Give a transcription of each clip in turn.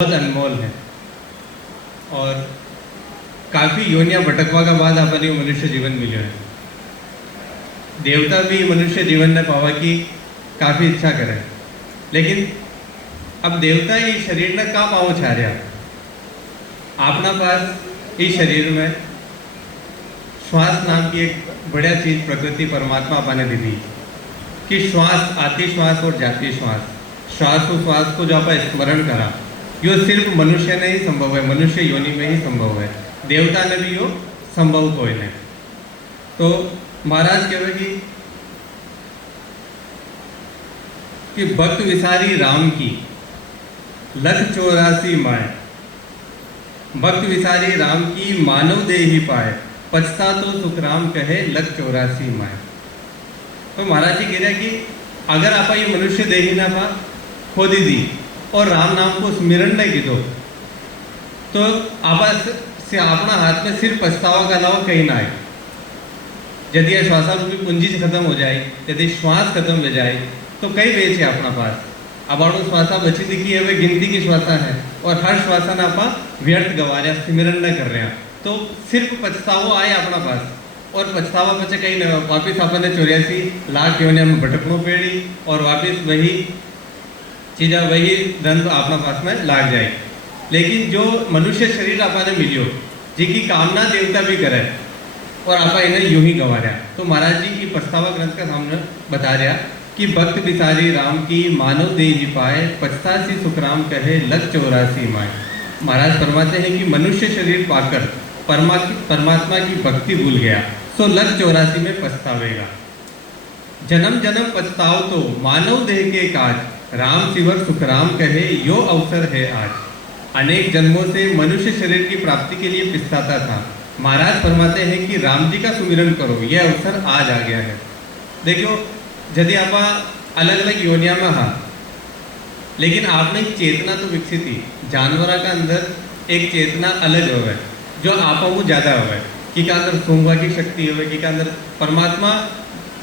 बहुत अनमोल है और काफ़ी योनिया भटकवा का बाद आपने मनुष्य जीवन मिलो है। देवता भी मनुष्य जीवन ने पावा की काफ़ी इच्छा करे, लेकिन अब देवता ये शरीर ने का पाओ छा रहा अपना पास इस शरीर में श्वास नाम की एक बढ़िया चीज प्रकृति परमात्मा अपने दी थी कि श्वास आती श्वास और जाती श्वास को जो आप स्मरण करा यो सिर्फ मनुष्य ने ही संभव है, मनुष्य योनि में ही संभव है, देवता ने भी यो संभव कोई नहीं। तो महाराज कहे कि भक्त विसारी राम की लख 84 माए, भक्त विसारी राम की मानव दे ही पाए, पछता तो सुख राम कहे लख 84 माए। तो महाराज जी कह रहे कि अगर आप ये मनुष्य दे ही ना पा खो दी और राम नाम को स्मरण नहीं की तो आप से अपना हाथ में सिर्फ पछतावा का अलावा कहीं ना आए। यदि यह श्वासारूपी पूंजी से खत्म हो जाए, यदि श्वास खत्म हो जाए तो कई बेच है अपना पास। अब आप श्वासा बची दिखी है वे गिनती की श्वासा है और हर श्वासा ना आप व्यर्थ गवा रहे स्मरण न कर रहे हैं, तो सिर्फ पछतावा आए अपना पास और पछतावा बचे कहीं न वापिस अपने 84 लाख योनिया में भटकनों पेड़ी और वापिस वही चीज़ा वही धन अपना पास में लाग जाए। लेकिन जो मनुष्य शरीर आपने मिलियो जिसकी कामना देवता भी करे और आप इन्हें यूं ही गवा रहा, तो महाराज जी की पछतावा ग्रंथ का सामने बता रहा कि भक्त बिसारी राम की मानव दे ही पाए, पछतासी सुख राम कहे लख 84 माए। महाराज फरमाते हैं कि मनुष्य शरीर पाकर परमात्मा की भक्ति भूल गया तो लख 84 में पछतावेगा। जन्म जन्म पछताओ तो मानव देह के काज, राम सिवर सुख राम कहे यो अवसर है आज। अनेक जन्मों से मनुष्य शरीर की प्राप्ति के लिए पिछताता था, महाराज फरमाते हैं कि राम जी का सुमिरन करो, यह अवसर आज आ गया है। देखियो यदि आप अलग अलग योनिया में हाँ, लेकिन आपने चेतना तो विकसित ही जानवर का अंदर एक चेतना अलग हो गए जो आप वो ज़्यादा हो गए कि का अंदर सूंघवा की शक्ति हो कि का अंदर परमात्मा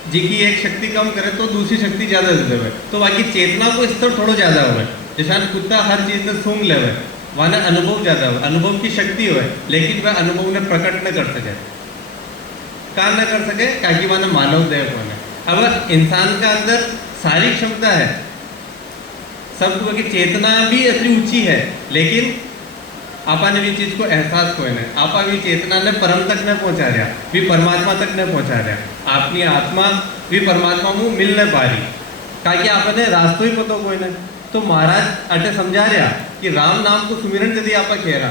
जी की एक शक्ति कम करे तो दूसरी शक्ति ज़्यादा दे देवे, तो बाकी चेतना को स्तर थोड़ा ज़्यादा हो। जैसा कुत्ता हर चीज़ में सूंघ ले वहाँ अनुभव ज़्यादा हो, अनुभव की शक्ति हो, लेकिन वह अनुभव ने प्रकट न कर सके। कहाँ न कर सके ताकि वहाँ मानव देव होने। अब इंसान का अंदर सारी क्षमता है, सब की चेतना भी इतनी ऊंची है, लेकिन आपने भी चीज़ को एहसास कोई नहीं, आपा भी चेतना ने परम तक न पहुंचा रहा, भी परमात्मा तक न पहुंचा रहा, अपनी आत्मा भी परमात्मा को मिल न पा रही ताकि आपने रास्तों ही पता कोई नहीं। तो महाराज अटे समझा रहा कि राम नाम को सुमिरन यदि आप कह रहा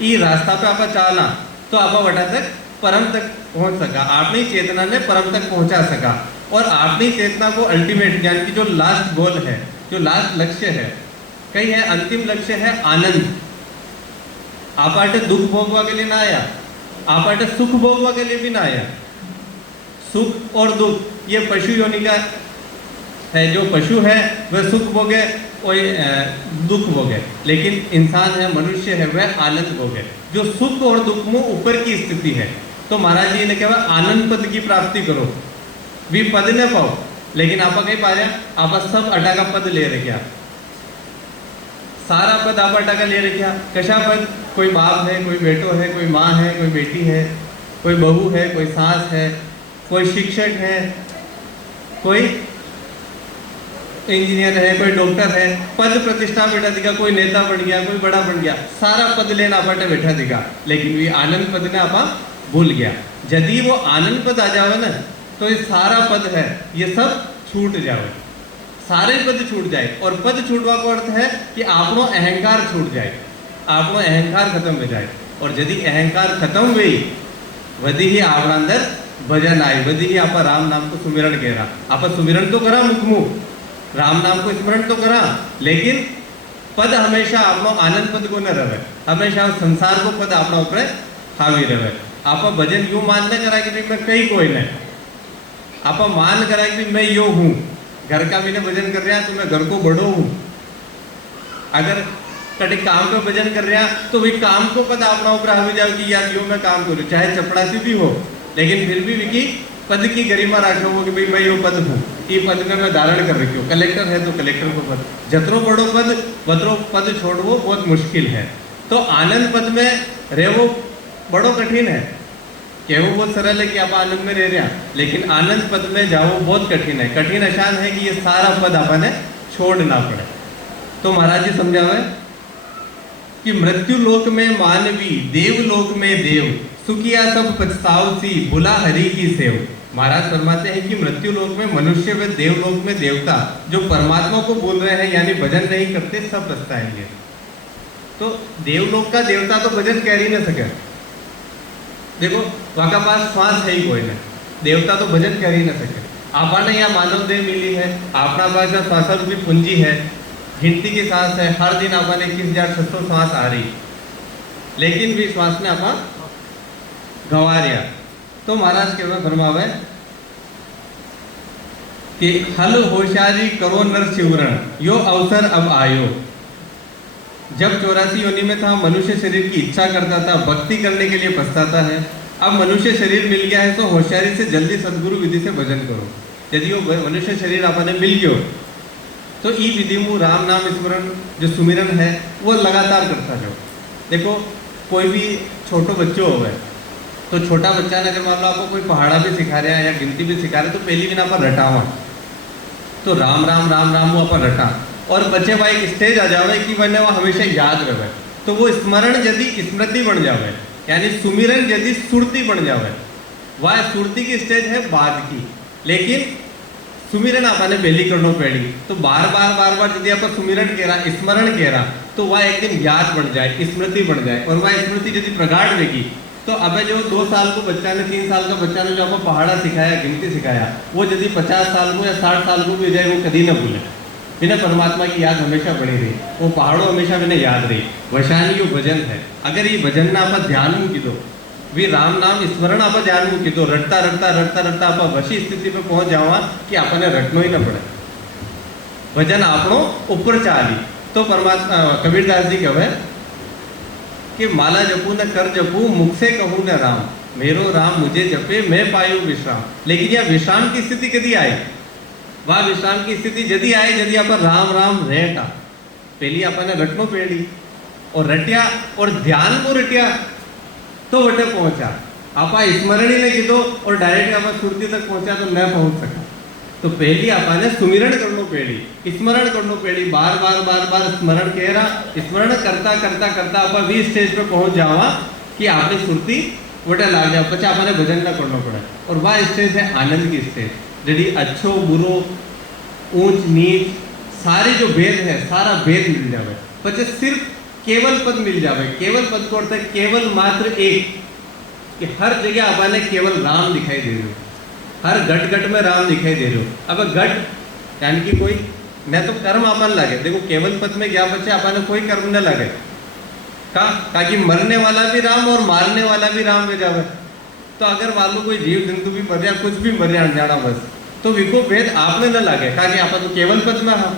ये रास्ता पे आप चाला तो आप वटा तक परम तक पहुंच सका, आपने चेतना ने परम तक पहुंचा सका। और आपने चेतना को अल्टीमेट यानी कि जो लास्ट गोल है, जो लास्ट लक्ष्य है, कहीं है अंतिम लक्ष्य है आनंद। आप आटे दुख भोगवा के लिए ना आया, आप आटे सुख भोगवा के लिए भी ना आया। सुख और दुख ये पशु योनि का है, जो पशु है वह सुख भोगे कोई दुख भोगे, लेकिन इंसान है मनुष्य है वह आनंद भोगे, जो सुख और दुख में ऊपर की स्थिति है। तो महाराज जी ने कहा आनंद पद की प्राप्ति करो, भी पद न पाओ, लेकिन आप कहीं पा रहे आप सब अटा का पद ले रहे, क्या सारा पद आप अटा का ले रहे, क्या कशा पद, कोई बाप है, कोई बेटो है, कोई माँ है, कोई बेटी है, कोई बहू है, कोई सास है, कोई शिक्षक है, कोई इंजीनियर है, कोई डॉक्टर है, पद प्रतिष्ठा बैठा दिखा, कोई नेता बन गया, कोई बड़ा बन गया, सारा पद लेना पटे बैठा दिखा, लेकिन ये आनंद पद ने आप भूल गया। यदि वो आनंद पद आ जावे ना तो ये सारा पद है ये सब छूट जावे, सारे पद छूट जाए। और पद छूटवा का अर्थ है कि आपनो अहंकार छूट जाए, आपनो अहंकार खत्म हो जाए। और यदि अहंकार खत्म हुई वही ही आपना अंदर भजन आई, वही ही आप राम नाम को सुमिरन कह रहा, आप सुमिरन तो करा मुख राम नाम को स्मरण तो करा, लेकिन पद हमेशा आपनो आनंद पद को न रहे, हमेशा संसार को पद अपना ऊपर हावी रहे। आप भजन यूं मान न करा कि मैं कहीं कोई नहीं, आप मान करा कि मैं यो हूँ, घर का भी भजन कर रहा तो मैं घर को बड़ो हूँ। अगर कभी काम पे भजन कर रहा तो वही काम को पद अपना ऊपर हावी जाओ कि यार यो मैं काम करूँ, चाहे चपड़ासी भी हो, लेकिन फिर भी विकी पद की गरिमा रखो कि भाई मैं यो पद हूँ, ई पद में मैं धारण कर रखी हूँ, कलेक्टर है तो कलेक्टर को पद, जतरो बड़ो पद वतरो पद छोड़वो बहुत मुश्किल है। तो आनंद पद में रहवो बड़ो कठिन है। कहूँ बहुत सरल है कि आप आनंद में रह रहे हैं, लेकिन आनंद पद में जाओ बहुत कठिन है। कठिन आसान है कि ये सारा पद आपने छोड़ना पड़े। तो महाराज जी समझावे कि मृत्यु लोक में मानवी, देवलोक में देव, सुखिया सब पछताव सी, भुला हरि की सेव। महाराज फरमाते हैं कि मृत्यु लोक में मनुष्य व देवलोक में देवता जो परमात्मा को बोल रहे हैं यानी भजन नहीं करते, सब पछताएंगे। तो देवलोक का देवता तो भजन कह ही ना सके। देखो वहां का पास श्वास है ही कोई नहीं, देवता तो भजन कर ही ना सके। आपने यहाँ मानव देह मिली है, अपना पास श्वास रूपी पूंजी है, गिनती की सांस है, हर दिन आपने 21,600 श्वास आ रही, लेकिन भी श्वास ने आप गंवा रिया। तो महाराज के फरमावे कि हल होशियारी करो नर शिवरण, यो अवसर अब आयो। जब 84 योनि में था, मनुष्य शरीर की इच्छा करता था, भक्ति करने के लिए पछताता है। अब मनुष्य शरीर मिल गया है तो होशियारी से जल्दी सदगुरु विधि से भजन करो। यदि वो मनुष्य शरीर आपने मिल गयो तो ई विधि में राम नाम स्मरण जो सुमिरन है वो लगातार करता जाओ। देखो कोई भी छोटो बच्चो हो गए तो छोटा बच्चा ने अगर मान लो आपको कोई पहाड़ा भी सिखा रहा है या गिनती भी सिखा रहे तो पहली बिना पर रटावा, तो राम राम राम राम वो अपन रटा, और बच्चे भाई एक स्टेज आ जावे कि मैंने वो हमेशा याद रहे, तो वो स्मरण यदि स्मृति बन जावे यानी सुमिरन यदि सुरती बन जावे। वह सुरती की स्टेज है बाद की, लेकिन सुमिरन आपने पहली करनो पड़ी। तो बार बार बार बार यदि आप सुमिरन कह रहा, स्मरण कह रहा, तो वह एक दिन याद बन जाए, स्मृति बन जाए, और वह स्मृति यदि प्रगाढ़ रहेगी तो अब जो 2 साल को बच्चा ने, 3 साल का बच्चा ने जो आपको पहाड़ा सिखाया, गिनती सिखाया, वो यदि 50 साल को या 60 साल को भी हो जाए वो कभी ना भूले। बिना परमात्मा की याद हमेशा बनी रही, वो पहाड़ों हमेशा बिना याद रही। वैशानी यो भजन है, अगर ये भजन ना आप ध्यान में की दो, भी राम नाम स्मरण आप ध्यान में की दो, रटता रटता रटता रटता आप वशी स्थिति पे पहुंच जावा कि आपने रटनो ही ना पड़े, भजन आपनो ऊपर चाली। तो परमात्मा कबीरदास जी कहे कि माला जपू न कर जपू, मुख से कहूँ न राम, मेरो राम मुझे जपे मैं पायू विश्राम। लेकिन यह विश्राम की स्थिति कभी आई, वह विश्राम की स्थिति यदि आए यदि आप राम राम रहता, पहली आपने रटनो पेड़ी और रटिया और ध्यान को रटिया तो वटे पहुंचा। आप स्मरण ही नहीं की दो और डायरेक्ट आप सुरती तक पहुंचा तो न पहुंच सका। तो पहली आपने सुमिरण करनो पेड़ी, स्मरण करनो पेड़ी, बार बार बार बार स्मरण कह रहा, स्मरण करता करता करता आप 20 स्टेज पे पहुंच जावा कि आपने सुरती वटे लाग जाओ, पचा आपने भजन ना करना पड़े। और वह स्टेज है आनंद की स्टेज, यदि अच्छो बुरो ऊंच नीच सारे जो भेद है सारा भेद मिल जावे, पचे सिर्फ केवल पद मिल जावे। केवल पद को अर्थ है केवल मात्र एक, कि हर जगह आपने केवल राम दिखाई दे रहे हो, हर घट घट में राम दिखाई दे रहे हो। अब घट यानी कि कोई न तो कर्म आपन लगे, देखो केवल पद में क्या बच्चे आपने कोई कर्म न लगे का, ताकि मरने वाला भी राम और मारने वाला भी राम हो जावे। तो अगर मान लो कोई जीव जंतु भी मर जाए, कुछ भी मर जाए अनजाना बस, तो विको भेद आपने न लगे का कि आप तो केवल पद में हाँ,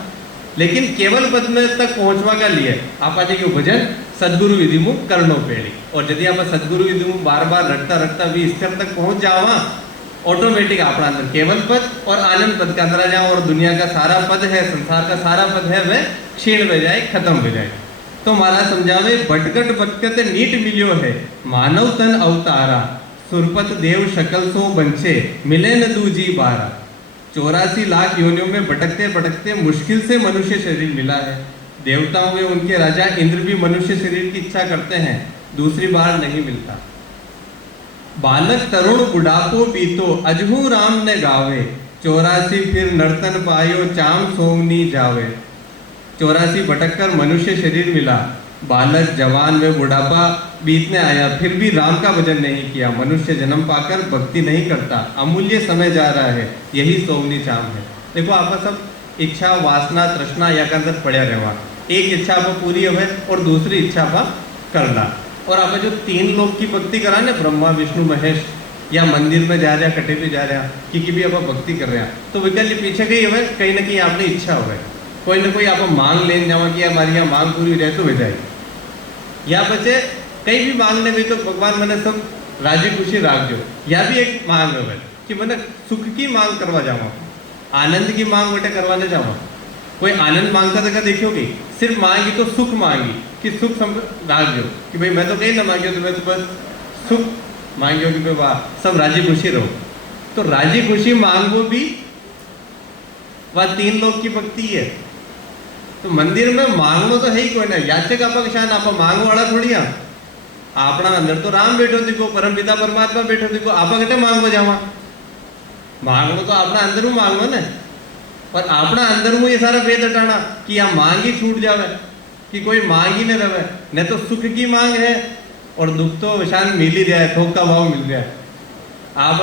लेकिन केवल पद में तक पहुंचवा का लिए आप आज के भजन सदगुरु विधि मुख करनो पेड़ी। और यदि आप सदगुरु विधि मुख बार बार रटता रटता भी स्थिर तक पहुंच जावा, ऑटोमेटिक अपना अंदर केवल पद और आनंद पद का अंदर आ जाओ, और दुनिया का सारा पद है, संसार का सारा पद है, वह क्षीण हो जाए, खत्म हो जाए। तो महाराज समझावे भटकट भटकत नीट मिलियो है, मानव तन अवतारा, सुरपत देव शकल सो बंचे, मिले न दूजी बारा। 84 लाख योनियों में भटकते भटकते मुश्किल से मनुष्य शरीर मिला है। देवताओं में उनके राजा इंद्र भी मनुष्य शरीर की इच्छा करते हैं, दूसरी बार नहीं मिलता। बालक तरुण बुढ़ापो बीतो, अजहू राम ने गावे, 84 फिर नर्तन पायो, चाम सोमनी जावे। 84 भटक कर मनुष्य शरीर मिला, बालक जवान में बुढ़ापा बीतने आया, फिर भी राम का भजन नहीं किया। मनुष्य जन्म पाकर भक्ति नहीं करता, अमूल्य समय जा रहा है, यही सोमनी चाम है। देखो आपका सब इच्छा वासना तृष्णा या के अंदर पड़े रहवा, एक इच्छा आप पूरी हो और दूसरी इच्छा आप करना। और आप जो 3 लोग की भक्ति करा ना, ब्रह्मा विष्णु महेश, या मंदिर में जा रहा कटे पे जा रहा कि भी आप भक्ति कर रहे हैं, तो विकल्प पीछे गई हो कहीं ना कहीं आपने इच्छा हो, कोई ना कोई आप मांग लेने जावा कि हमारी यहाँ मांग पूरी हो जाए तो हो जाए, या बच्चे कहीं भी मांगने भी तो भगवान मैंने सब राजी खुशी राख दो, या भी एक मांग है कि मैंने सुख की मांग करवा जावा। आनंद की मांग बेटे करवाने जाओ, कोई आनंद मांगता था क्या देखोगे? सिर्फ मांगी तो सुख मांगी कि सुख राग दो, कि भाई मैं तो कहीं ना मांगी, तो मैं तो बस सुख मांगी कि भाई वाह सब राजी खुशी रहो। तो राजी खुशी मांगो भी वह 3 लोग की भक्ति है। तो मंदिर में मांगो तो है ही कोई ना, याचक आपा शान आप मांगो वाला थोड़ी आपना अंदर तो राम बैठो दिखो, परम पिता परमात्मा बैठो दिखो, आपा कटे मांगो जावा, मांगो तो अपना अंदर में मांगो ने। और अपना अंदर में ये सारा भेद हटाना कि यहाँ मांग ही छूट जावे, कि कोई मांग ही न रहे, न तो सुख की मांग है और दुख तो शान मिल ही जाए, थोक का भाव मिल जाए। आप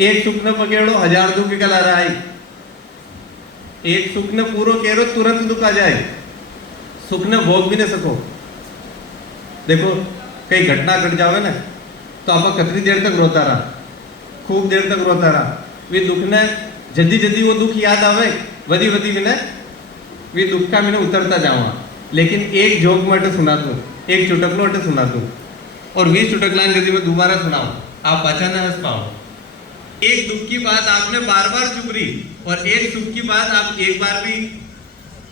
एक सुख न पकड़ो 1000 दुख निकल आ रहा है, एक सुख न पूरो करो तुरंत दुख आ जाए, सुख न भोग भी न सको। देखो कई घटना घट जावे ना तो आप कितनी देर तक रोता रहा, खूब देर तक रोता रहा, वे दुख ने जल्दी जल्दी वो दुख याद आवे, वधी वधी मैंने वे दुख का मैंने उतरता जावा। लेकिन एक जोक में अटे सुना दूँ, एक चुटकलो अटे सुना दूँ और 20 चुटकला यदि मैं दोबारा सुनाऊँ आप पाचा न हंस पाओ। एक दुख की बात आपने बार बार चुप रही और एक सुख की बात आप एक बार भी,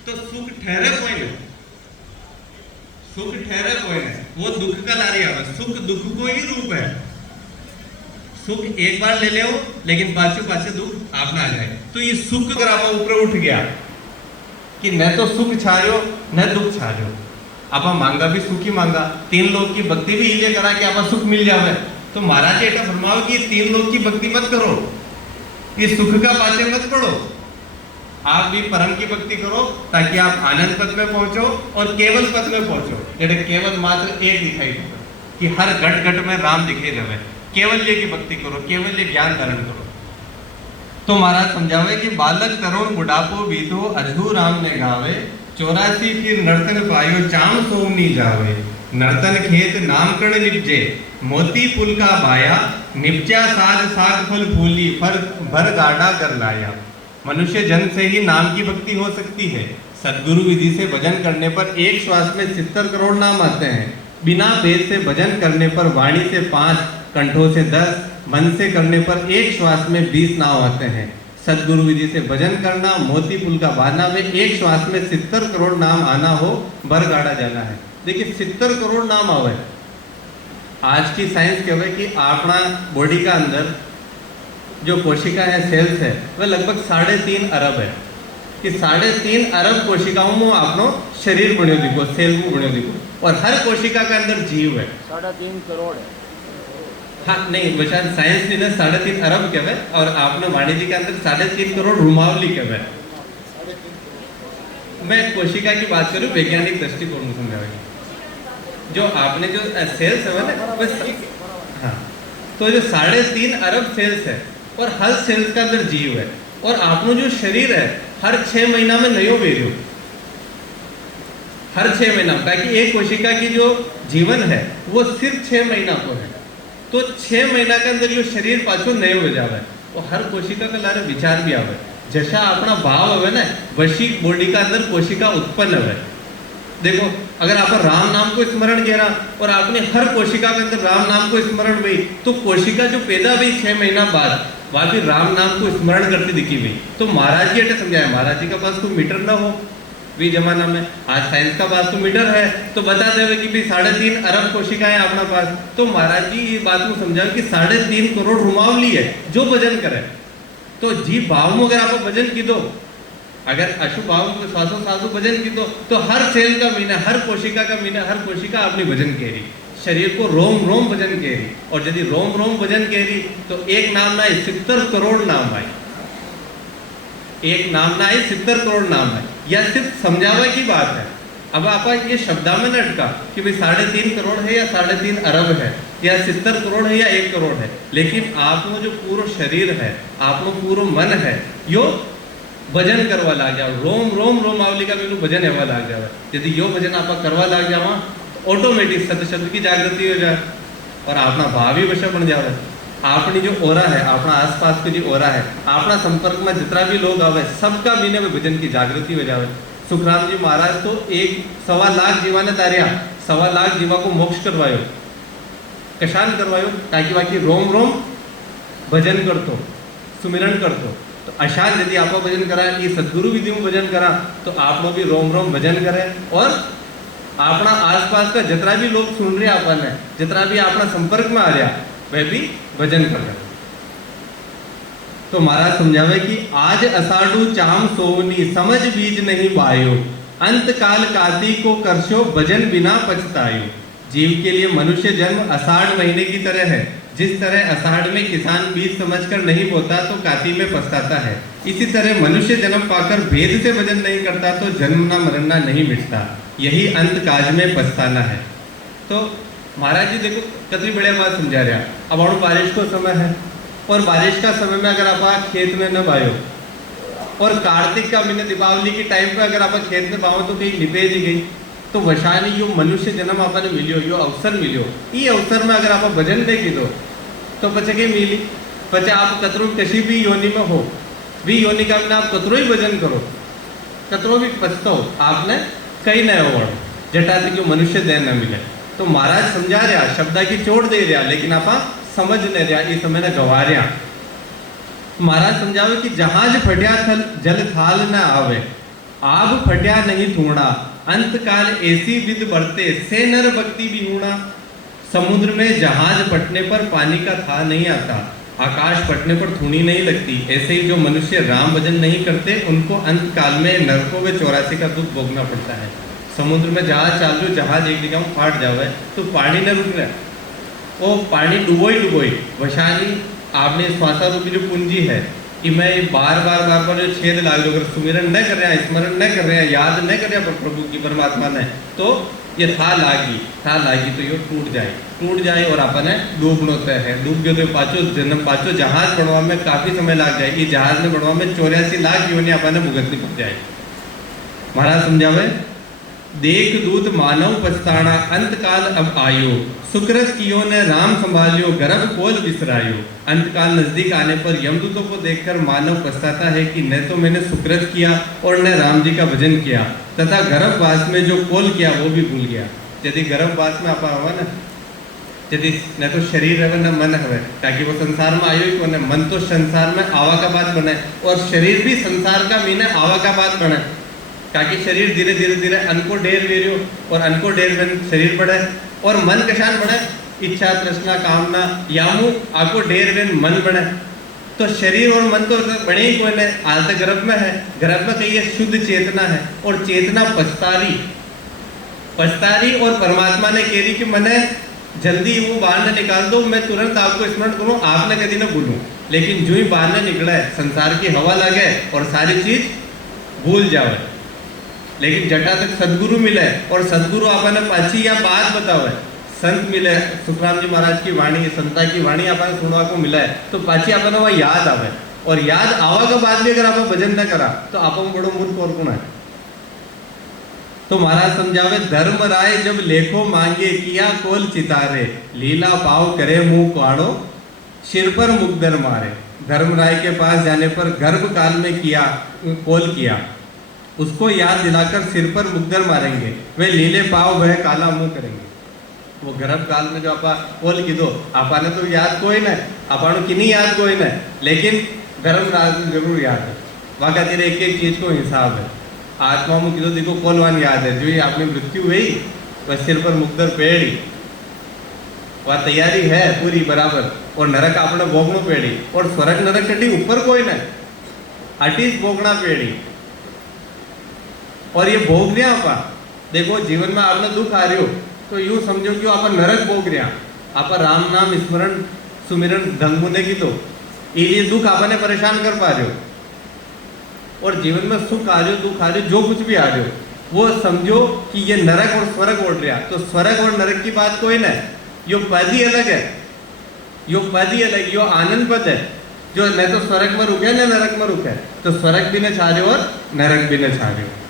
तो सुख ठहरे कोई नहीं, सुख ठहरे कोई नहीं, वो दुख का लारी आवे, सुख दुख को ही रूप है। सुख एक बार ले लो लेकिन पाछे पाछे दुख आप ना आ जाए। तो ये सुख अगर आप ऊपर उठ गया कि न तो सुख छायो न दुख छायो, आप मांगा भी सुख ही मांगा, 3 लोग की भक्ति भी इले करा कि आप सुख मिल जावे। तो महाराज जी ऐसा फरमाओ कि 3 लोग की भक्ति मत करो, ये सुख का पाछे मत पड़ो, आप भी परम की भक्ति करो ताकि आप आनंद पद में पहुंचो और केवल पद में पहुंचो। जैसे केवल मात्र एक दिखाई देता कि हर घट घट में राम दिखाई देवे, केवल्य की भक्ति करो, केवल्य ज्ञान धारण करो। तो महाराज समझावे कि बालक तरुण बुढ़ापो बीतो अजहू राम ने गावे, 84 फिर नर्तन पायो चाम सोमनी जावे, नर्तन खेत नामकरण निपजे मोती पुल का बाया, निपजा साज साग फल फूली फर भर गाड़ा कर लाया। मनुष्य जन से ही नाम की भक्ति हो सकती है। सदगुरु विधि से भजन करने पर एक श्वास में 70 करोड़ नाम आते हैं। बिना वेद से भजन करने पर वाणी से 5, कंठों से 10, मन से करने पर एक श्वास में 20 नाम आते हैं। सदगुरु विधि से भजन करना मोती पुल का बाना में एक श्वास में 70 करोड़ नाम आना हो, बर गाड़ा जाना है। देखिए 70 करोड़ नाम आवे। आज की साइंस कहवे कि अपना बॉडी का अंदर जो कोशिका है, सेल्स है, वह लगभग 3.5 अरब है। कि 3.5 अरब कोशिकाओं में आपनो शरीर बनो दिखो, सेल में बनो दिखो, और हर कोशिका के अंदर जीव है। 3.5 करोड़ है। हाँ नहीं बचा साइंस ने 3.5 अरब कहवे और आपने वाणिज्य के अंदर 3.5 करोड़ रुमावली कहवे। मैं कोशिका की बात करूं वैज्ञानिक दृष्टिकोण में समझाएंगे। जो आपने जो सेल्स है ना, हाँ, तो जो 3.5 अरब सेल्स है और हर सेल्स के अंदर जीव है। और आपनो जो शरीर है हर 6 महीना में नयो बेरियो, हर 6 महीना, ताकि एक कोशिका की जो जीवन है वो सिर्फ 6 महीना को है। तो 6 महीना के अंदर जो शरीर पाछो नयो हो जावे और हर कोशिका का लारे विचार भी आवे। जैसा अपना भाव है ना, वशी बॉडी का अंदर कोशिका उत्पन्न है। देखो अगर आप राम नाम को स्मरण किया और आपने हर कोशिका के अंदर राम नाम को स्मरण हुई, तो कोशिका जो पैदा हुई 6 महीना बाद वह भी राम नाम को स्मरण करती दिखी हुई। तो महाराज जी ऐसे समझाया, महाराज जी का पास कोई मीटर ना हो भी जमाना में, आज साइंस का पास तो मीटर है, तो बता देवे कि भाई 3.5 अरब कोशिकाएं अपना पास। तो महाराज जी ये बात को समझाओ कि 3.5 करोड़ रुमावली है जो भजन करे। तो जी भाव में अगर आप भजन की दो, अगर अशुभ भाव में श्वासो साधु भजन की दो, तो हर सेल का मीना, हर कोशिका का मीना, हर कोशिका अपनी भजन कह रही, शरीर को रोम रोम भजन कह रही। और यदि रोम रोम भजन कह रही तो एक नाम ना आए 70 करोड़ नाम आए, एक नाम ना आए 70 करोड़ नाम है। यह सिर्फ समझावा की बात है। अब आप ये शब्दा में न अटका कि भाई 3.5 करोड़ है या 3.5 अरब है या 70 करोड़ है या 1 करोड़ है, लेकिन आपको जो पूरा शरीर है, आपको पूरा मन है, यो भजन करवा लाग जाओ, रोम रोम रोमावली का बिल्कुल भजन एवा लाग जाओ। यदि यो भजन आप करवा लाग जाओ तो ऑटोमेटिक सत शब्द की जागृति हो जाए और अपना भाव ही वश बन जाए। अपनी जो ओरा है, अपना आसपास की जो ओरा है, अपना संपर्क में जितना भी लोग आवे सबका बिना में भजन की जागृति हो जाए। सुखराम जी महाराज तो 1.25 लाख जीवा ने तारिया, 1.25 लाख जीवा को मोक्ष करवायो, कशान करवायो, ताकि बाकी रोम रोम भजन करतो, सुमिरन करतो। तो अशांत यदि आप भजन करा ये सदगुरु विधि में भजन करा तो आप लोग भी रोम रोम भजन करें और अपना आसपास का जितना भी लोग सुन रहे अपन है जितना भी अपना संपर्क में आ रहा वह भी भजन कर रहे। तो महाराज समझावे कि आज अषाढ़ु चाम सोवनी समझ बीज नहीं बायो अंत काल कार्तिक को करशो भजन बिना पछतायो। जीव के लिए मनुष्य जन्म आषाढ़ महीने की तरह है। जिस तरह आषाढ़ में किसान बीज समझकर नहीं बोता तो कार्तिक में पछताता है, इसी तरह मनुष्य जन्म पाकर भेद से भजन नहीं करता तो जन्मना मरना नहीं मिटता, यही अंत काज में पछताना है। तो महाराज जी देखो कितनी बढ़िया बात समझा रहा। अब और बारिश को समय है और बारिश का समय में अगर आप खेत में न बायो और कार्तिक का महीने दीपावली के टाइम पे अगर आप खेत में बाओ तो कहीं लिपेज गई तो वशानी यो मनुष्य जन्म आपने मिलियो यो अवसर मिलियो ये अवसर में अगर आप भजन नहीं कीधो तो पचे के मिली पचे आप कतरो किसी भी योनि में हो भी योनि का आप कतरो ही भजन करो कतरो भी पछतो आपने कहीं न हो जटा से क्यों मनुष्य दे न मिले। तो महाराज समझा रहा शब्दा की चोट दे रहा लेकिन आप समझ नहीं रहा इस समय न गवा रहा। महाराज समझावे कि जहाज फटिया थल जल थाल न आवे आब फटिया नहीं थूणा अंत काल ऐसी विद बढ़ते से नर भक्ति भी हूणा। समुद्र में जहाज फटने पर पानी का था नहीं आता, आकाश फटने पर थूणी नहीं लगती, ऐसे ही जो मनुष्य राम भजन नहीं करते उनको अंत काल में नरकों में 84 का दुख भोगना पड़ता है। समुद्र में जहाज चालू जहाज एक जगह फाट जावे तो पानी न रुक रहा वो पानी डुबोई डुबोई वशानी आपने श्वासा रूपी जो पूंजी है कि मैं बार बार जो छेद लाग जो अगर सुमिरन न कर रहे हैं स्मरण न कर रहे हैं याद न कर रहे हैं प्रभु की परमात्मा ने तो ये था लागी तो ये टूट जाए और अपन डूबनो तय है डूब गए तो पाचो जहाज बनवा में काफी समय लग जाए ये जहाज में बनवा में 84 लाख योनि अपन भुगतनी पड़ जाए। महाराज समझावे देख दूत मानव पछताना अंत काल अब आयो सुकृत कियो ने राम संभालियो गर्भ कोल बिसरायो। अंतकाल नजदीक आने पर यमदूतों को देखकर मानव पछताता है कि न तो मैंने सुकृत किया और न राम जी का भजन किया तथा गर्भवास में जो कोल किया वो भी भूल गया। यदि गर्भवास में आप हुआ ना यदि न तो शरीर है न मन है ताकि वो संसार में आयो ही को मन तो संसार में आवा का बात बने और शरीर भी संसार का मीने आवा का बात बने ताकि शरीर धीरे धीरे अनको ढेर वेरियो और अनको ढेर शरीर बढ़े और मन कशान बढ़े इच्छा तृष्णा कामना यामू आपको ढेर वेन मन बढ़े। तो शरीर और मन तो बड़े ही कोई नहीं आज तक गर्भ में है गर्भ में कही शुद्ध चेतना है और चेतना पछतारी और परमात्मा ने कह रही कि मैंने जल्दी वो बाहर न निकाल दो मैं तुरंत आपको स्मरण करूं आपने कभी ना भूलूं। लेकिन जो ही बाहर न निकला है संसार की हवा लगे और सारी चीज भूल जाओ। लेकिन जटा तक सदगुरु मिले और सदगुरु आपने पाची या बात बताओ संत मिले सुखराम जी महाराज की वाणी संता की वाणी आपने सुनवा को मिला है तो पाची आपने वह याद आवे और याद आवा के बाद भी अगर आप भजन न करा तो आप बड़ो मूर्ख और कौन है। तो महाराज समझावे धर्म राय जब लेखो मांगे किया कोल चितारे लीला पाव करे मुंह काड़ो सिर पर मुकदर मारे। धर्म राय के पास जाने पर गर्भ काल में किया कोल किया उसको याद दिलाकर सिर पर मुकदर मारेंगे वे लीले पाव वह काला मुंह करेंगे। वो गर्भ काल में जो आप कोल की दो आपने तो याद कोई न अपन की नहीं याद कोई न लेकिन धर्म राज में जरूर याद है वहाँ का तेरे एक चीज को हिसाब है। आत्मा में किलो देखो कौन याद है जो आपने मृत्यु हुई वह सिर पर मुकदर पेड़ी वह तैयारी है पूरी बराबर और नरक आपने भोगनो पेड़ी और स्वर्ग नरक कटी ऊपर कोई न अटीस भोगना पेड़ी और ये भोग रहा आप देखो जीवन में आपने दुख आ रहे हो तो यूं समझो कि आप नरक भोग रहा आप राम नाम स्मरण सुमिरन ढंग मुने की तो ये दुख आपने परेशान कर पा रहे हो और जीवन में सुख आ रहे हो दुख आ रहे हो जो कुछ भी आ रहे हो वो समझो कि ये नरक और स्वर्ग ओढ़ रहा। तो स्वर्ग और नरक की बात कोई ना यो पद ही अलग है यो पद ही अलग यो आनंद पद है जो न तो स्वर्ग में रुके न नरक में रुके तो स्वर्ग भी न छा रहे हो और नरक भी न छा रहे हो।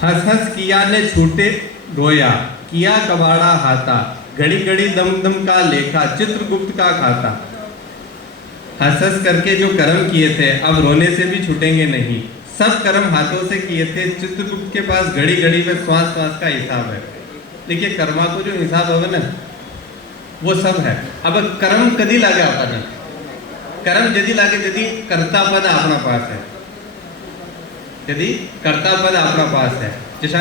हंस हंस किया ने छूटे ढोया किया कबाड़ा हाथा घड़ी घड़ी दम दम का लेखा चित्रगुप्त का खाता। हंस हंस करके जो कर्म किए थे अब रोने से भी छूटेंगे नहीं सब कर्म हाथों से किए थे चित्रगुप्त के पास घड़ी घड़ी में श्वास श्वास का हिसाब है। देखिए कर्मा को जो हिसाब है ना वो सब है। अब कर्म कदी लगे अपन कर्म यदि लागे यदि कर्ता पद अपना पास है, यदि कर्ता पद अपना पास है, जैसा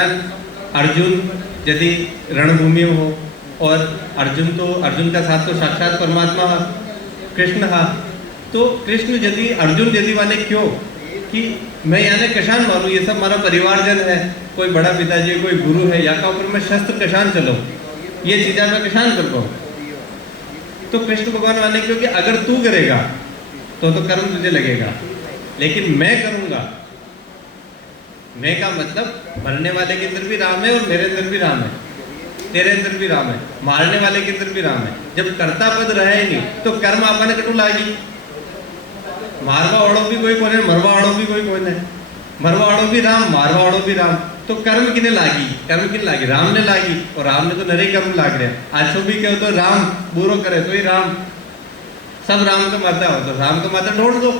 अर्जुन यदि रणभूमि में हो और अर्जुन का साथ तो साक्षात परमात्मा कृष्ण हा, तो कृष्ण यदि अर्जुन यदि वाले क्यों कि मैं यानी कशान मारूं, ये सब हमारा परिवारजन है, कोई बड़ा पिताजी कोई गुरु है, या का ऊपर मैं शस्त्र कशान चलो, ये चीज़ें मैं कशान कर पाऊँ। तो कृष्ण भगवान वाले क्योंकि अगर तू करेगा तो कर्म तुझे लगेगा, लेकिन मैं करूंगा, मैं का मतलब मरने वाले के अंदर भी राम है और मेरे अंदर भी राम है, तेरे अंदर भी राम है, मारने वाले के अंदर भी राम है। जब कर्ता पद रहे ही नहीं तो कर्म आपने कटू लागी, मारवा वालों भी कोई कोने, मरवा वालों भी कोई कोने, मरवा वालों भी राम, मारवा वालों भी राम, तो कर्म किने लागी, कर्म किने लागी, राम ने लागी, और राम ने तो नरे कर्म लाग रहे हैं। आज भी कहो तो राम बुरो करे तो ही राम, सब राम का माता हो तो राम का माता ढोड़ दो,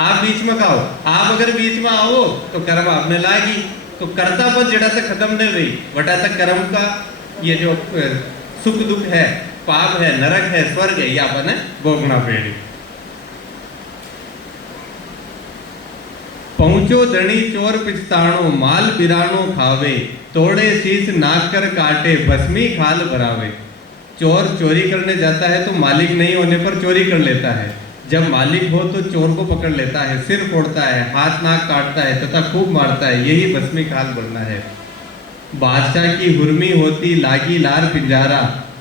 आप बीच में खाओ, आप अगर बीच में आओ तो कर्म आपने लागी, तो कर्ता पद जड़ा से खत्म नहीं रही, वटा तक कर्म का ये जो सुख दुख है, पाप है, नरक है, स्वर्ग है, ये आपने भोगना पड़ेगी। पहुंचो धनी चोर पिछताणो, माल बिरानो खावे, तोड़े शीश नाक कर काटे, भस्मी खाल भरावे। चोर चोरी करने जाता है तो मालिक नहीं होने पर चोरी कर लेता है, जब मालिक हो तो चोर को पकड़ लेता है, सिर फोड़ता है, हाथ नाक काटता है तथा खूब मारता है, यही भस्मी खाल भरना है। बादशाह की हुर्मी होती लागी लार पिंजारा,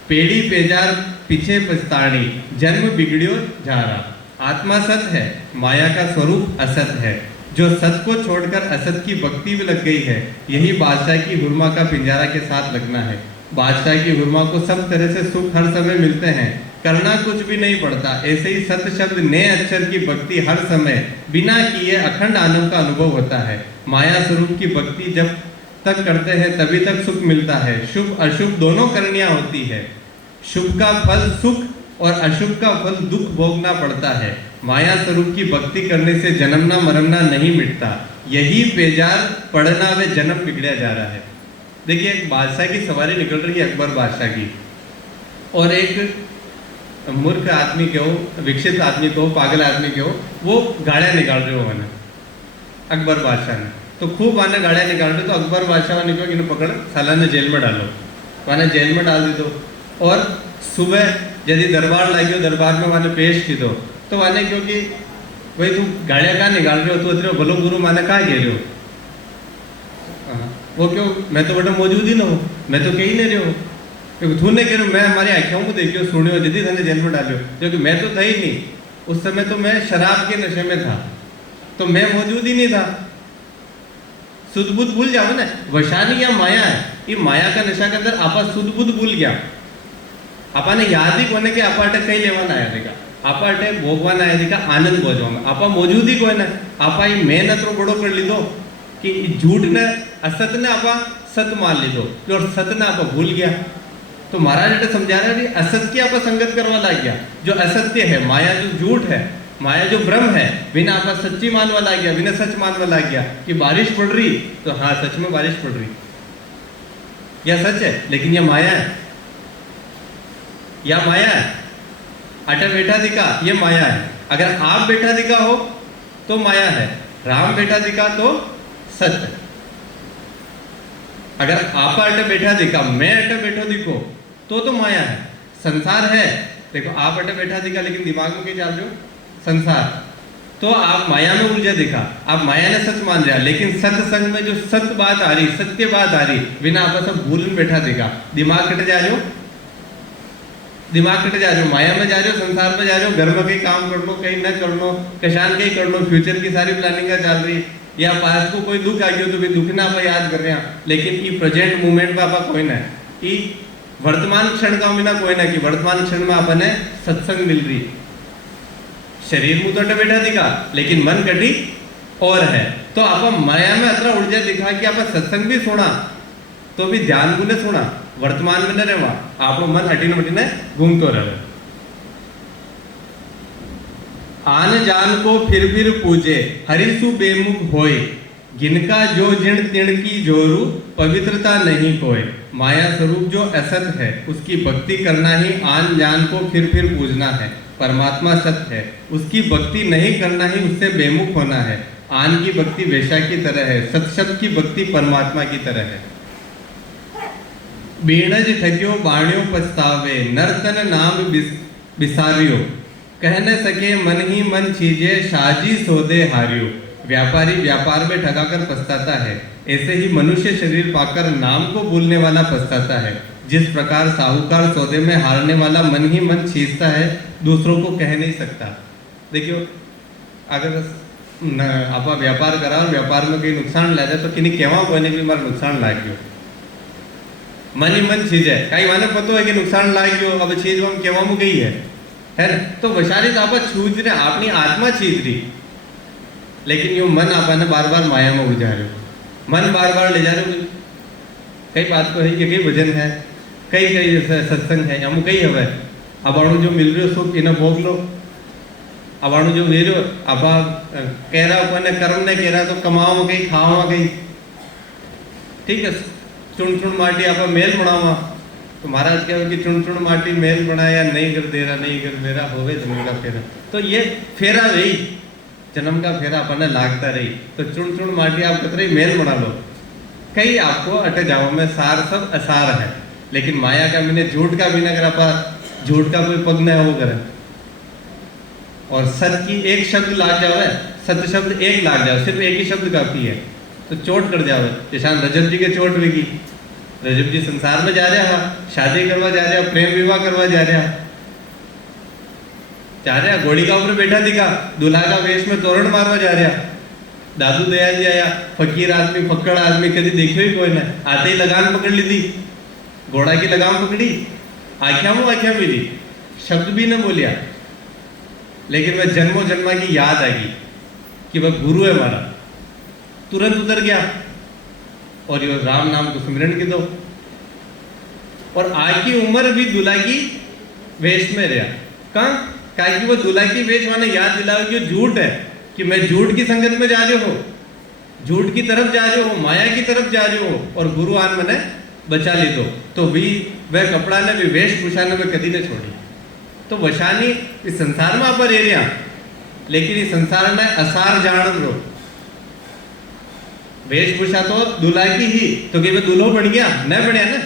पेड़ी पेजार पीछे पछताणी, जन्म बिगड़ियो झारा। आत्मा सत है, माया का स्वरूप असत है, जो सत को छोड़कर असत की भक्ति में लग गई है, यही बादशाह की हुर्मा का पिंजारा के साथ लगना है। बादशाह की हुर्मा को सब तरह से सुख हर समय मिलते हैं, करना कुछ भी नहीं पड़ता। ऐसे ही सत शब्द नए अक्षर की भक्ति हर समय बिना किए अखंड आनंद का अनुभव होता है। माया स्वरूप की भक्ति जब तक करते हैं तभी तक सुख मिलता है। शुभ अशुभ दोनों करनियां होती है, शुभ का फल सुख और अशुभ का फल दुख भोगना पड़ता है। माया स्वरूप की भक्ति करने से जन्मना मरना नहीं मिटता, यही बेजार पढ़ना व जन्म बिगड़ा जा रहा है। देखिए एक बादशाह की सवारी निकल रही है, अकबर बादशाह की, और एक मूर्ख आदमी के हो, विकसित आदमी को, पागल आदमी के हो, वो गाड़ियाँ निकाल रहे हो मैंने अकबर बादशाह ने, तो खूब आने गाड़ियाँ निकाल रहे, तो अकबर बादशाह ने कहा कि पकड़ साला ने जेल में डालो, माने जेल में डाल दी दो, और सुबह यदि दरबार लाइयो दरबार में माने पेश की दो, तो माने क्योंकि भाई तू गाड़ियाँ कहाँ निकाल रहे हो, तो तेरे बोलो गुरु माने कहाँ गे रहे हो, वो क्यों, मैं तो बेटा मौजूद ही ना हूँ, मैं तो कहीं नहीं रहे हो, क्योंकि तू नहीं कह रहे, मैं हमारी आँखों को देखियो सुनियो दीदी थाने जेल में डालियो, क्योंकि मैं तो था ही नहीं उस समय, तो मैं शराब के नशे में था, तो मैं मौजूद ही नहीं था। सुध बुद्ध भूल जाओ ना, वशानी या माया है, ये माया का नशा के अंदर आपा सुध बुद्ध भूल गया, आपा ने याद ही कोने के आपा अटे कहीं लेवाना आया देखा, आपा अटे भोगवाना आया देखा, आनंद भोजवाना, आपा मौजूद ही कोई ना, आपा ये मेहनत रो बड़ो कर ली दो कि झूठ ने असत ने आपा सत मान ली दो, और सत ने आपा भूल गया। तो महाराज अटे समझा रहे हैं असत की आपा संगत करवा ला गया, जो असत्य है, माया जो झूठ है, माया जो ब्रह्म है, बिना आपा सच्ची मानवा ला गया, बिना सच मानवा ला गया कि बारिश पड़ रही, तो हाँ सच में बारिश पड़ रही, यह सच है, लेकिन यह माया है, यह माया है। अटे बैठा दिखा, ये माया है। अगर आप बैठा दिखा हो तो माया है, राम बैठा दिखा तो सत्य। अगर आप अटे बैठा दिखा, मैं अटे बैठो दिखो तो माया है। संसार है, देखो आप अटे बैठा दिखा लेकिन दिमाग में क्या चल रहे हो, संसार, तो आप माया में उलझा दिखा, आप माया ने सच मान रहा, लेकिन सत्संग में जो सत्य बात आ रही, सत्य बात आ रही, बिना आप सब भूल में बैठा दिखा, दिमाग कट जा रहे हो, दिमाग कट जा रहे हो, माया में जा रहे हो, संसार में जा रहे हो, घर में कहीं काम कर लो, कहीं न कर लो, कशान कहीं कर लो, फ्यूचर की सारी प्लानिंग चल रही, या पास्ट को कोई दुख आ गया तो भी दुख ना आप याद कर रहे हैं, लेकिन ये प्रेजेंट मोमेंट में आप कोई ना, ये वर्तमान क्षण का बिना कोई ना, कि वर्तमान क्षण में आपने सत्संग मिल रही, शरीर मुँह तो बैठा दिखा लेकिन मन कटी और है, तो आप माया में अतरा उलझा दिखा कि आप सत्संग भी सुना तो भी ध्यान को नहीं सुना, वर्तमान में न रहवा, आप मन हटीने मटीने घूमतो रहे। आन जान को फिर पूजे, हरिसु बेमुख होए, जिनका जो जिण तिण की जोरू, पवित्रता नहीं कोय। माया स्वरूप जो असत है उसकी भक्ति करना ही आन जान को फिर पूजना है, परमात्मा सत्य है, उसकी भक्ति नहीं करना ही उससे बेमुख होना है। आन की भक्ति वेश्या की तरह है, सत्शब्द की भक्ति परमात्मा की तरह है। बीणज ठग्यो बाण्यो पछतावे, नर्तन नाम बिसारियो, कह न सके मन ही मन चीजे, साजी सौदे हारियो। व्यापारी व्यापार में ठगाकर पछताता है, ऐसे ही मनुष्य शरीर पाकर नाम को भूलने वाला पछताता है। जिस प्रकार साहूकार सौदे में हारने वाला मन ही मन छींचता है, दूसरों को कह नहीं सकता। देखियो, अगर आप व्यापार करा और व्यापार में कहीं नुकसान ला जाए तो किन्हीं कहवा कोई भी मार नुकसान लाग गयो, मन ही मन छीजे, कहीं माने पतो है कि नुकसान लाग गयो, अब चीज हम कहवा में गई है ना। तो वशाली तो आप छूज रहे, अपनी आत्मा छीज रही, लेकिन यो मन आपने बार बार माया में उलझा रहे हो, मन बार बार ले जा रहे हो। कई बात को है कि कई भजन है, कई कई सत्संग है, हम कई हवे अबाणु जो मिल रहे हो सुख इन्हें भोग लो, अबाणु जो मिल रहे हो अब कह रहा कोने कर्म ने कह रहा तो कमाओ कहीं खाओ कहीं, ठीक है। चुन चुन माटी आप मेल बनावा, तो महाराज कहो कि चुन चुन माटी मेल बनाया, नहीं कर दे रहा नहीं कर दे रहा, होवे जन्म का फेरा। तो ये फेरा रही, जन्म का फेरा अपने लागता रही, तो चुन चुन माटी आप कतरे मेल बना लो, कई आपको अटे जाओ में सार सब असार है। लेकिन माया का मैंने झूठ का भी ना करा पा, झूठ का कोई पग न वो करे, और सत्य की एक शब्द लाग जावे, सत्य शब्द एक लाग जावे, सिर्फ एक ही शब्द काफी है, तो चोट कर जावे। जैसा रजत जी के चोट हुई, रजत जी संसार में जा रहा, शादी करवा जा रहा, प्रेम विवाह करवा जा रहा, घोड़ी का ऊपर बैठा दिखा, दूल्हा का वेश में तोरण मारवा जा रहा। दादू दयाल जी आया, फकीर आदमी फक्कड़ आदमी, कभी देखियो ही कोई ना, आते ही लगान पकड़ ली थी, घोड़ा की लगाम पकड़ी, आख्या मुँह आख्या मिली, शब्द भी न बोलिया, लेकिन वह जन्मों जन्मा की याद आ गई कि वह गुरु है हमारा, तुरंत उतर गया और ये राम नाम को सुमिरन की दो। और आज की उम्र भी दूल्हा की वेश में रहा, कहाँ कहा कि वो दूल्हा की वेश माने याद दिलाओ कि झूठ है, कि मैं झूठ की संगत में जा रहे हो, झूठ की तरफ जा रहे हो, माया की तरफ जा रहे हो, और गुरु आन मैंने बचा ली तो भी वह कपड़ा ने भी वेशभूषा ने कदी ने छोड़ी। तो वशानी इस संसार में आप रह रहा, लेकिन इस संसार ने असार जान लो, वेशभूषा तो दूल्हा की ही, तो कि वह दूल्हो बन गया न बनया ना,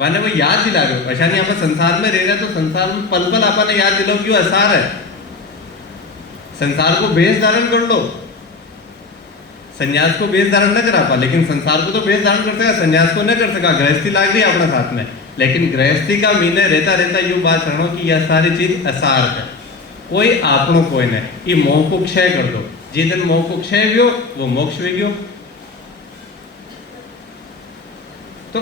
माने वो याद दिला रहे हो। वशानी आप संसार में रह रहे तो संसार में पल पल आपने याद दिलाओ क्यों असार है। संसार को भेष धारण कर लो, संन्यास को भेष धारण न करा पा, लेकिन संसार को तो भेष धारण कर सका, संन्यास को न कर सका। गृहस्थी लाग रही अपने साथ में, लेकिन गृहस्थी का मीने रहता रहता यूं बात करो कि यह सारी चीज असार है, कोई आपनो कोई नहीं, ये मोह को क्षय कर दो। जिस दिन मोह को क्षय हुयो वो मोक्ष हो गयो। तो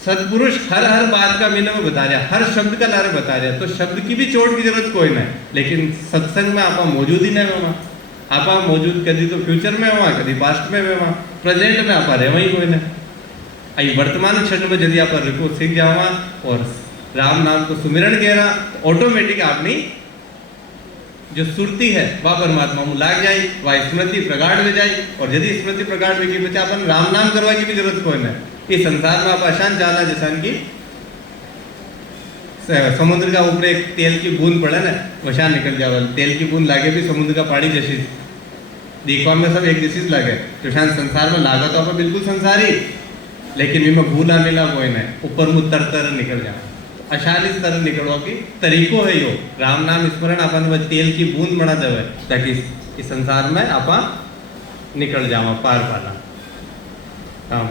सतपुरुष हर हर बात का मीने में बता रहा, हर शब्द का लारे बता रहा, तो शब्द की भी चोट की जरूरत कोई नहीं। लेकिन सत्संग में आप मौजूद ही नहीं हुआ, आप मौजूद कभी तो फ्यूचर में हुआ, कभी पास्ट में हुआ, प्रेजेंट में आप रहे वही कोई नहीं। आई वर्तमान क्षण में यदि आप रुको सीख जावा और राम नाम को सुमिरन कह रहा, तो ऑटोमेटिक आपनी जो सुरती है वह परमात्मा में लाग जाए, वह स्मृति प्रगाढ़ हो जाए। और यदि स्मृति प्रगाढ़ होगी बच्चा अपन राम नाम करवा की भी जरूरत कोई नहीं। इस संसार में आप अशांत जाला जैसा की समुद्र का ऊपर एक तेल की बूंद पड़े ना, वशा निकल जाओ, तेल की बूंद लागे भी समुद्र का पानी जैसी देखवा में सब एक जैसी लागे। तो शायद संसार में लागा तो आप बिल्कुल संसारी, लेकिन इनमें भूला मिला कोई नहीं, ऊपर मुँह तर निकल जाओ। अशाली तरह निकलो की तरीको है यो राम नाम स्मरण अपन वह तेल की बूंद बना देवे, ताकि इस संसार में आप निकल जावा पार पाला। हाँ।